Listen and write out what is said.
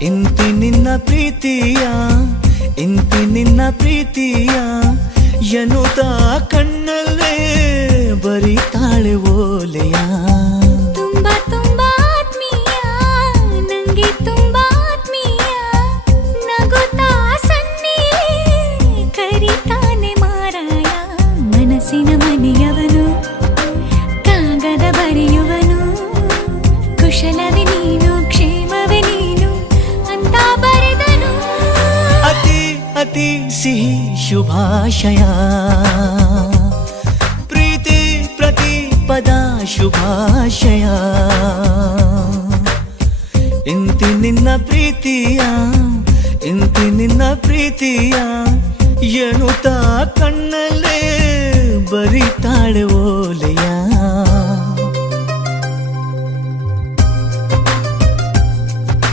ಇಂತಿ ನಿನ್ನ ಪ್ರೀತಿಯ ಇಂತಿ ನಿನ್ನ ಪ್ರೀತಿಯ ಎನ್ನುತ್ತ ಕಣ್ಣಲ್ಲೇ ಬರಿತಾಳೆ ಓಲೆಯ. ತುಂಬಾ ತುಂಬಾ ಆತ್ಮೀಯ, ನಂಗೆ ತುಂಬಾ ಆತ್ಮೀಯ, ನಗುತ್ತಾ ಸನ್ನಿಲೇ ಕರಿತಾನೆ ಮಾರಾಯ. ಮನಸ್ಸಿನ ಮನೆಯವನು, ಕಾಗದ ಬರೆಯುವನು, ಕುಶಲವೇ ನೀನು ಕ್ಷೇಮವೇ ನೀನು ಅಂತ ಬರೆದನು. ಅತಿ ಅತಿ ಸಿಹಿ ಶುಭಾಶಯ, ಪ್ರೀತಿ ಪ್ರತಿ ಪದ ಶುಭಾಶಯ. ಇಂತಿ ನಿನ್ನ ಪ್ರೀತಿಯ ಇಂತಿ ನಿನ್ನ ಪ್ರೀತಿಯ ಎನ್ನುತ್ತಾ ಕಣ್ಣಲ್ಲೇ ಬರಿತಾಳೆ ಓಲೆಯ.